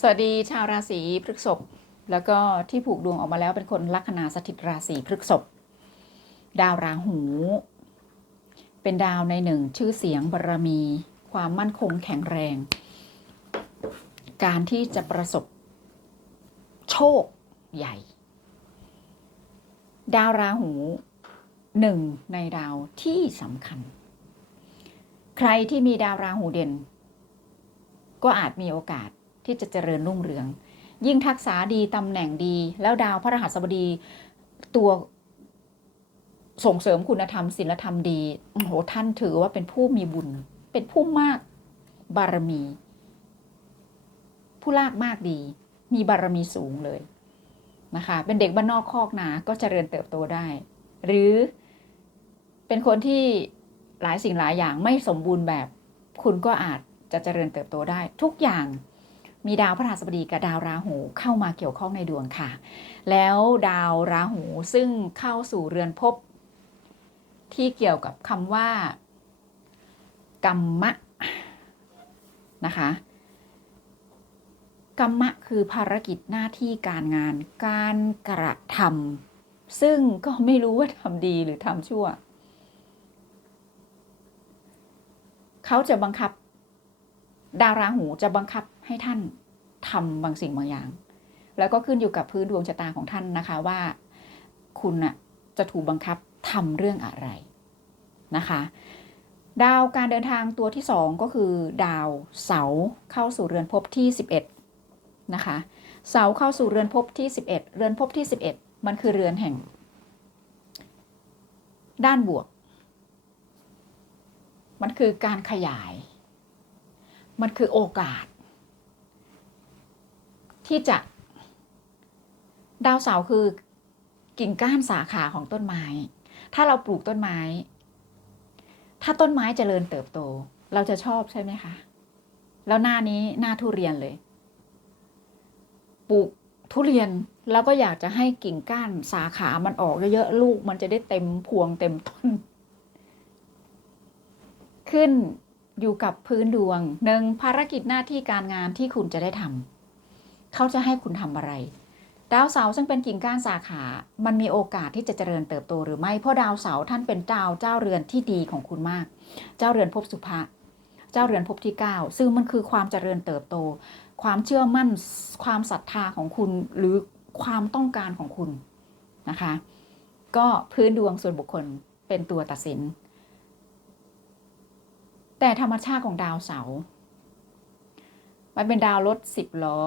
สวัสดีชาวราศีพฤษภแล้วก็ที่ผูกดวงออกมาแล้วเป็นคนลัคนาสถิตราศีพฤษภดาวราหู เป็นดาวในหนึ่งชื่อเสียงบารรมี ความมั่นคงแข็งแรง การที่จะประสบโชคใหญ่ ดาวราหูหนึ่งในดาวที่สำคัญ ใครที่มีดาวราหูเด่น ก็อาจมีโอกาส ที่จะเจริญรุ่งเรือง ยิ่งทักษะดีตำแหน่งดี แล้วดาวพระรหัสบดีตัวส่งเสริมคุณธรรมศีลธรรมดีโอ้โหท่านถือว่าเป็นผู้มีบุญ เป็นผู้มากบารมี ผู้ลากมากดี มีบารมีสูงเลยนะคะ เป็นเด็กบ้านนอกคอกนาก็เจริญเติบโตได้ หรือเป็นคนที่หลายสิ่งหลายอย่างไม่สมบูรณ์แบบ คุณก็อาจจะเจริญเติบโตได้ ทุกอย่าง มีดาวพระราชบดีกับดาวราหูเข้ามาเกี่ยวข้องในดวงค่ะ แล้วดาวราหูซึ่งเข้าสู่เรือนภพที่เกี่ยวกับคำว่า กรรมะนะคะกรรมะคือภารกิจหน้าที่การงานการกระทำซึ่งก็ไม่รู้ว่าทำดีหรือทำชั่ว เขาจะบังคับ ดาวราหูจะบังคับให้ท่านทำบางสิ่งบางอย่าง แล้วก็ขึ้นอยู่กับพื้นดวงชะตาของท่านนะคะว่าคุณน่ะจะถูกบังคับทำเรื่องอะไรนะคะ ดาวการเดินทางตัวที่สองก็คือ ดาวเสาเข้าสู่เรือนภพที่ 11นะคะเสาเข้าสู่เรือนภพที่ 11 เรือนภพที่ 11 มันคือเรือนแห่ง ด้านบวก มันคือการขยาย มันคือโอกาส ที่จะ ดาวเสาร์คือกิ่งก้านสาขาของต้นไม้ ถ้าเราปลูกต้นไม้ ถ้าต้นไม้เจริญเติบโต เราจะชอบใช่ไหมคะ แล้วหน้านี้หน้าทุเรียนเลย ปลูกทุเรียนแล้วก็อยากจะให้กิ่งก้านสาขามันออกเยอะๆลูกมันจะได้เต็มพวงเต็มต้น ขึ้น อยู่กับพื้นดวงหนึ่งภารกิจหน้าที่การงานที่คุณจะได้ทำเขาจะให้คุณทำอะไร ดาวเสาร์ซึ่งเป็นกิ่งก้านสาขา มันมีโอกาสที่จะเจริญเติบโตหรือไม่เพราะดาวเสาร์ท่านเป็นเจ้าเจ้าเรือนที่ดีของคุณมาก เจ้าเรือนภพสุภะเจ้าเรือนภพที่ 9 ซึ่งมันคือความเจริญเติบโต ความเชื่อมั่นความศรัทธาของคุณหรือความต้องการของคุณนะคะ ก็พื้นดวงส่วนบุคคลเป็นตัวตัดสิน แต่ธรรมชาติของดาวเสาร์มันเป็นดาวรถสิบล้อ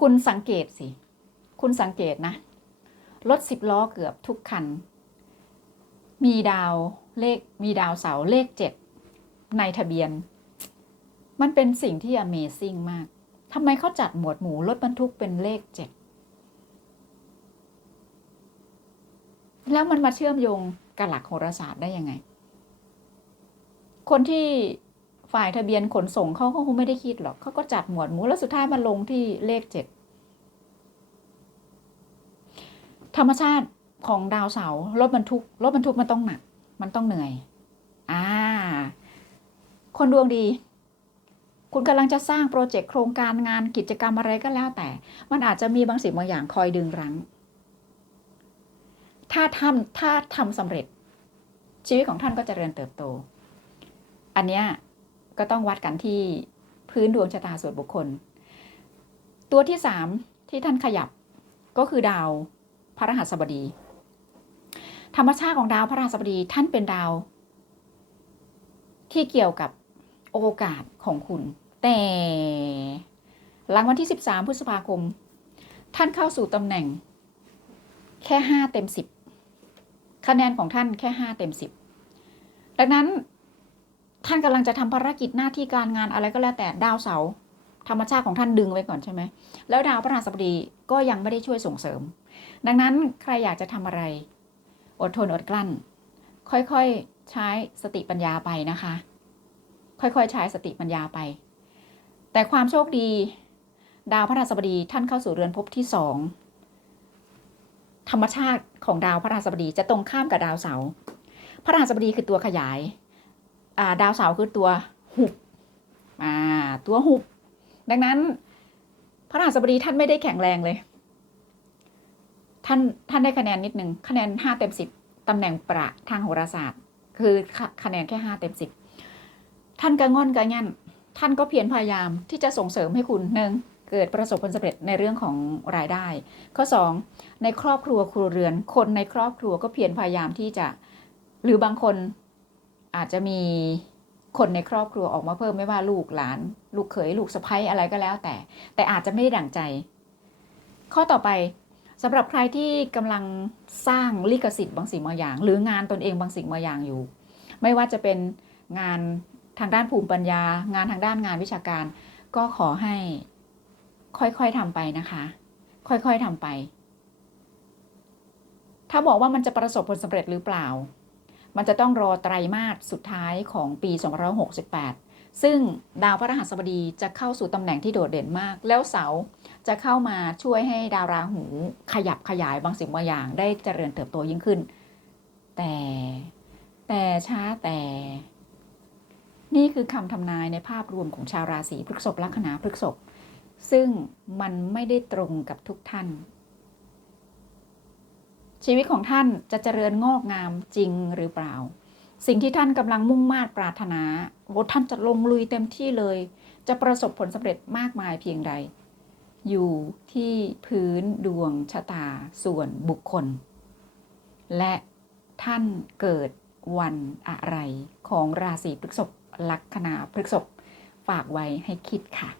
คุณสังเกตสิ คุณสังเกตนะ รถสิบล้อเกือบทุกคัน มีดาวเลขมีดาวเสาร์เลขเจ็ดในทะเบียน มันเป็นสิ่งที่ Amazing มากทำไมเขาจัดหมวดหมู่รถบรรทุกเป็นเลขเจ็ดแล้วมันมาเชื่อมโยงกับหลักโหราศาสตร์ได้ยังไง คนที่ฝ่ายทะเบียนขนส่งเขาก็คงไม่ได้คิดหรอกเขาก็จัดหมวดหมู่แล้วสุดท้ายมาลงที่เลขเจ็ดธรรมชาติของดาวเสาร์รถบรรทุกรถบรรทุกมันต้องหนัก มันต้องเหนื่อย อ่า คนดวงดี คุณกำลังจะสร้างโปรเจกต์โครงการงานกิจกรรมอะไรก็แล้วแต่ มันอาจจะมีบางสิ่งบางอย่างคอยดึงรั้ง ถ้าทำถ้าทำสำเร็จ ชีวิตของท่านก็จเจริญเติบโต อันเนี้ยก็ต้องวัดกันที่พื้นดวงชะตาส่วนบุคคล ตัวที่สามที่ท่านขยับก็คือดาวพระรหัสบดี ธรรมชาติของดาวพระรหัสบดีท่านเป็นดาว ที่เกี่ยวกับโอกาสของคุณ แต่หลังวันที่ 13 พฤษภาคม ท่านเข้าสู่ตำแหน่ง แค่ 5 เต็ม 10 คะแนนของท่านแค่ 5 เต็ม 10 ดังนั้น ท่านกำลังจะทำภารกิจหน้าที่การงานอะไรก็แล้วแต่ดาวเสาร์ธรรมชาติของท่านดึงไว้ก่อนใช่ไหมแล้วดาวพระราชบดีก็ยังไม่ได้ช่วยส่งเสริม ดังนั้นใครอยากจะทำอะไร อดทนอดกลั้น ค่อยๆใช้สติปัญญาไปนะคะ ค่อยๆใช้สติปัญญาไป แต่ความโชคดี ดาวพระราชบดีท่านเข้าสู่เรือนภพที่สองธรรมชาติของดาวพระราชบดีจะตรงข้ามกับดาวเสาร์พระราชบดีคือตัวขยาย ดาวเสาร์คือตัวหุบตัวหุบ ดังนั้นพระราชบดีท่านไม่ได้แข็งแรงเลย ท่านท่านได้คะแนนนิดหนึ่งคะแนนห้าเต็มสิบตำแหน่งประทางโหราศาสตร์ คือคะคะแนนแค่ห้าเต็มสิบท่านกระง่อนกระแง่นท่านก็เพียรพยายามที่จะส่งเสริมให้คุณหนึ่งเกิดประสบผลสำเร็จในเรื่องของรายได้ ข้อสองในครอบครัวครัวเรือน คนในครอบครัวก็เพียรพยายามที่จะ หรือบางคน อาจจะมีคนในครอบครัวออกมาเพิ่มไม่ว่าลูกหลาน ลูกเขยลูกสะใภ้อะไรก็แล้วแต่ แต่อาจจะไม่ได้ดั่งใจ ข้อต่อไปสำหรับใครที่กำลังสร้างลิขสิทธิ์บางสิ่งบางอย่าง หรืองานตนเองบางสิ่งบางอย่างอยู่ ไม่ว่าจะเป็นงานทางด้านภูมิปัญญา งานทางด้านงานวิชาการ ก็ขอให้ค่อยๆทำไปนะคะ ค่อยๆทำไป ถ้าบอกว่ามันจะประสบผลสำเร็จหรือเปล่า มันจะต้องรอไตรมาสสุดท้ายของปี 2568 ซึ่งดาวพระรหัสบดีจะเข้าสู่ตำแหน่งที่โดดเด่นมาก แล้วเสาจะเข้ามาช่วยให้ดาวราหูขยับขยายบางสิ่งบางอย่างได้เจริญเติบโตยิ่งขึ้น แต่แต่ช้าแต่ นี่คือคำทำนายในภาพรวมของชาวราศีพฤษภลัคนาพฤษภซึ่งมันไม่ได้ตรงกับทุกท่าน ชีวิตของท่านจะเจริญงอกงามจริงหรือเปล่า สิ่งที่ท่านกำลังมุ่งมา่ปรารถนาโอ้ท่านจะลงลุยเต็มที่เลย จะประสบผลสำเร็จมากมายเพียงใด อยู่ที่พื้นดวงชะตาส่วนบุคคล และท่านเกิดวันอะไรของราศีพฤษภลัคนาพฤษภฝากไว้ให้คิดค่ะ